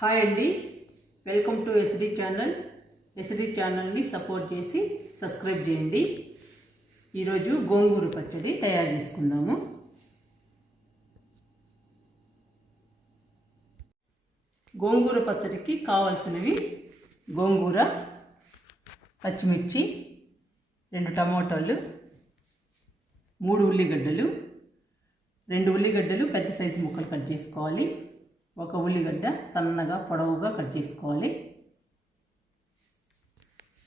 Hi అండి, welcome to SD channel. SD ఛానల్ని support చేసి సబ్స్క్రైబ్ చేయండి. ఈరోజు గోంగూర పచ్చడి తయారు చేసుకుందాము. గోంగూర పచ్చడికి కావాల్సినవి గోంగూర, పచ్చిమిర్చి, 2 టమాటాలు, 3 ఉల్లిగడ్డలు, 2 ఉల్లిగడ్డలు పెద్ద సైజు ముక్కలు కట్ చేసుకోవాలి. 1 ఉల్లిగడ్డ సన్నగా పొడవుగా కట్ చేసుకోవాలి.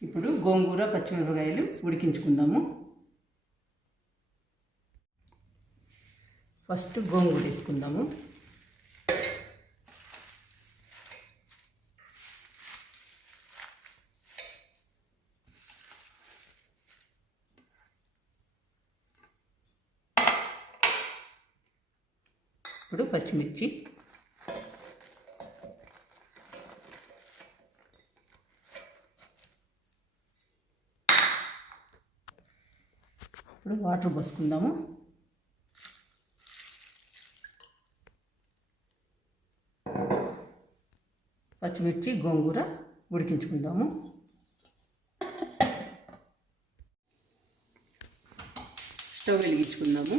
ఇప్పుడు గోంగూర, పచ్చిమిరపకాయలు ఉడికించుకుందాము. ఫస్ట్ గోంగూర తీసుకుందాము. ఇప్పుడు పచ్చిమిర్చి, ఇప్పుడు వాటర్ పోసుకుందాము. పచ్చిమిర్చి, గోంగూర ఉడికించుకుందాము. స్టవ్ వెలిగించుకుందాము.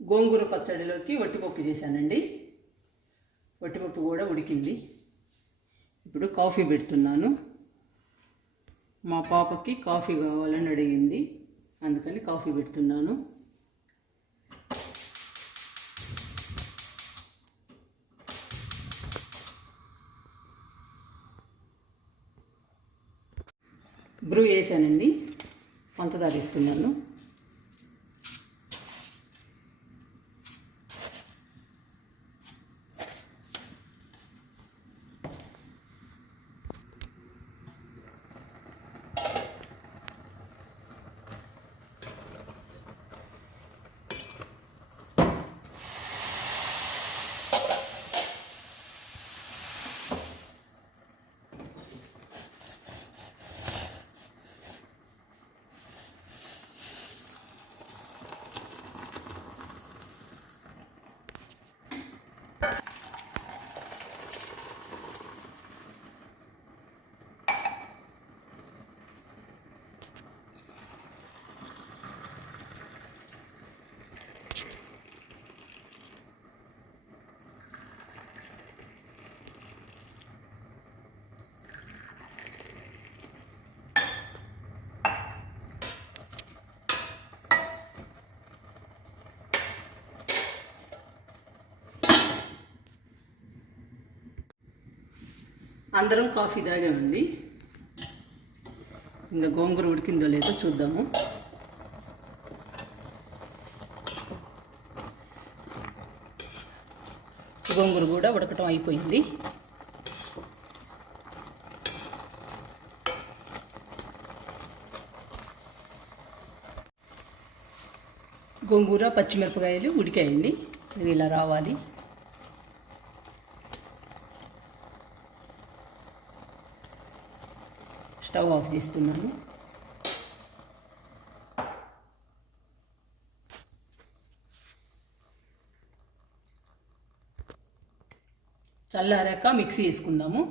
గోంగూర పచ్చడిలోకి వట్టిపప్పు చేశానండి. వట్టిపప్పు కూడా ఉడికింది. ఇప్పుడు కాఫీ పెడుతున్నాను. మా పాపకి కాఫీ కావాలని అడిగింది, అందుకని కాఫీ పెడుతున్నాను. బ్రూ వేసానండి, పంచదార ఇస్తున్నాను. అందరం కాఫీ తాగామండి. ఇంకా గోంగూర ఉడికిందో లేదో చూద్దాము. గోంగూర కూడా ఉడకటం అయిపోయింది. గోంగూర, పచ్చిమిరపకాయలు ఉడికాయండి. ఇది ఇలా రావాలి. స్టవ్ ఆఫ్ చేస్తున్నాను. చల్లారాక మిక్సీ వేసుకుందాము.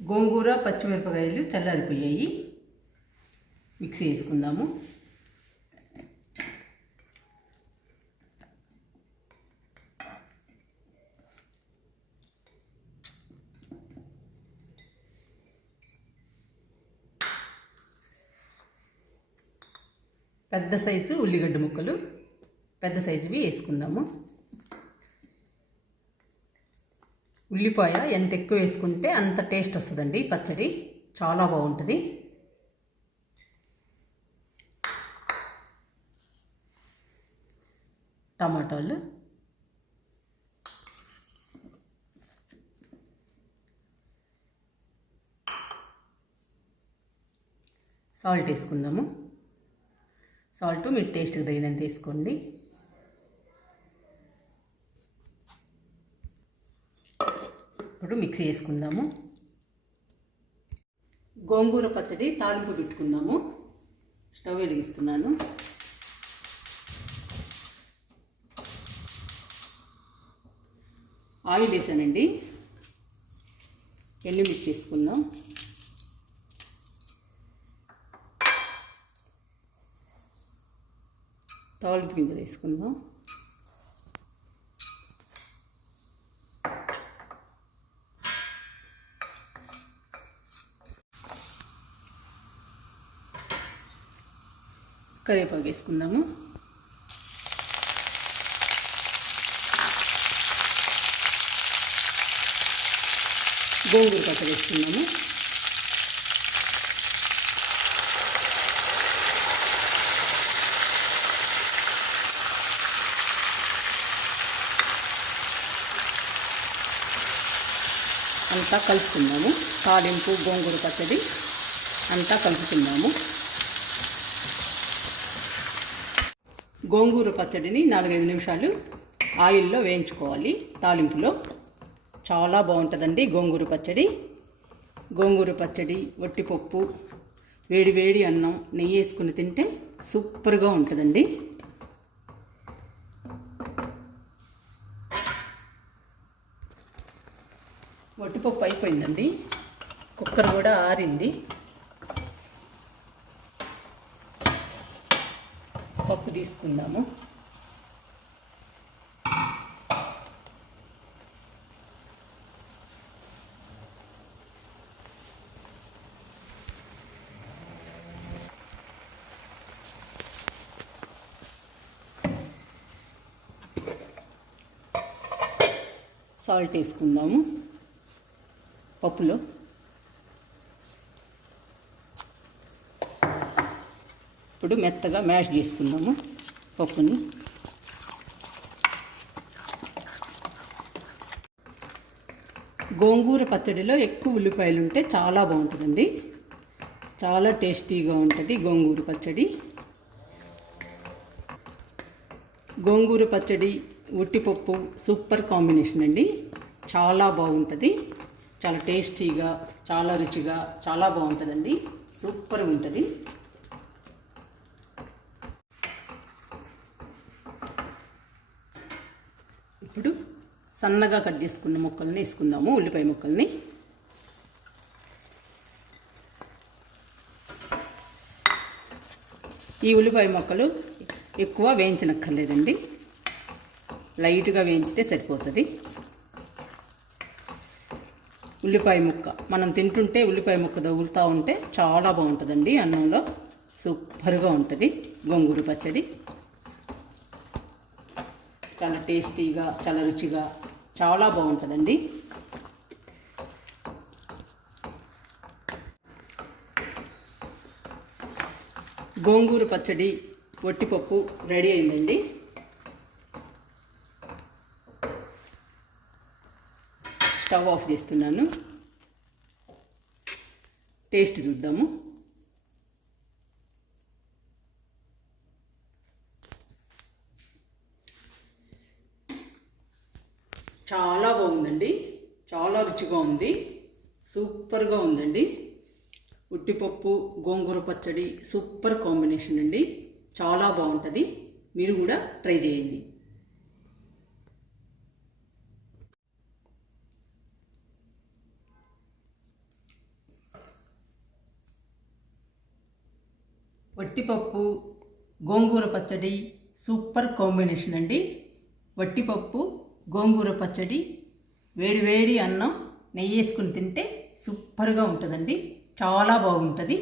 గోంగూర, పచ్చిమిరపకాయలు చల్లారిపోయాయి. మిక్సీ వేసుకుందాము. పెద్ద సైజు ఉల్లిగడ్డ ముక్కలు, పెద్ద సైజువి వేసుకుందాము. ఉల్లిపాయ ఎంత ఎక్కువ వేసుకుంటే అంత టేస్ట్ వస్తుందండి. పచ్చడి చాలా బాగుంటుంది. టమాటాలు, సాల్ట్ వేసుకుందాము. సాల్ట్ మీ టేస్ట్కి తగినంత వేసుకోండి. ఇప్పుడు మిక్సీ వేసుకుందాము. గోంగూర పచ్చడి తాలింపు పెట్టుకుందాము. స్టవ్ వెలిగిస్తున్నాను. ఆయిల్ వేసానండి. ఎండుమిర్చి వేసుకుందాం. తాలింపు గింజలు వేసుకుందాం. కరివేపాకు వేసుకుందాము. గోంగూర పచ్చడి వేసుకుందాము. అంతా కలుపుకుందాము. తాలింపు గోంగూర పచ్చడి అంతా కలుపుకుందాము. గోంగూర పచ్చడిని 4-5 నిమిషాలు ఆయిల్లో వేయించుకోవాలి. తాలింపులో చాలా బాగుంటుందండి గోంగూర పచ్చడి. గోంగూర పచ్చడి, వట్టిపప్పు, వేడి వేడి అన్నం, నెయ్యి వేసుకుని తింటే సూపర్గా ఉంటుందండి. వట్టిపప్పు అయిపోయిందండి. కుక్కర్ కూడా ఆరింది. పప్పు తీసుకుందాము. సాల్ట్ వేసుకుందాము పప్పులో. ఇప్పుడు మెత్తగా మ్యాష్ చేసుకుందాము పప్పుని. గోంగూర పచ్చడిలో ఎక్కువ ఉల్లిపాయలు ఉంటే చాలా బాగుంటుందండి. చాలా టేస్టీగా ఉంటుంది గోంగూర పచ్చడి. గోంగూర పచ్చడి, ఉట్టిపప్పు సూపర్ కాంబినేషన్ అండి. చాలా బాగుంటుంది. చాలా టేస్టీగా, చాలా రుచిగా, చాలా బాగుంటుందండి. సూపర్ ఉంటుంది. ఇప్పుడు సన్నగా కట్ చేసుకున్న ముక్కల్ని వేసుకుందాము. ఉల్లిపాయ ముక్కల్ని ఈ ఉల్లిపాయ ముక్కలు ఎక్కువ వేయించనక్కర్లేదండి. లైట్గా వేయించితే సరిపోతుంది. ఉల్లిపాయ ముక్క మనం తింటుంటే ఉల్లిపాయ ముక్క తగులుతూ ఉంటే చాలా బాగుంటుందండి. అన్నంలో సూపర్గా ఉంటుంది గోంగూర పచ్చడి. చాలా టేస్టీగా, చాలా రుచిగా, చాలా బాగుంటుందండి. గోంగూర పచ్చడి, వట్టిపప్పు రెడీ అయిందండి. స్టవ్ ఆఫ్ చేస్తున్నాను. టేస్ట్ చూద్దాము. చాలా బాగుందండి. చాలా రుచిగా ఉంది. సూపర్గా ఉందండి. ఉట్టిపప్పు, గోంగూర పచ్చడి సూపర్ కాంబినేషన్ అండి. చాలా బాగుంటుంది. మీరు కూడా ట్రై చేయండి. వట్టిపప్పు, గోంగూర పచ్చడి సూపర్ కాంబినేషన్ అండి. వట్టిపప్పు, గోంగూర పచ్చడి, వేడి వేడి అన్నం, నెయ్యి వేసుకుని తింటే సూపర్గా ఉంటుందండి. చాలా బాగుంటుంది.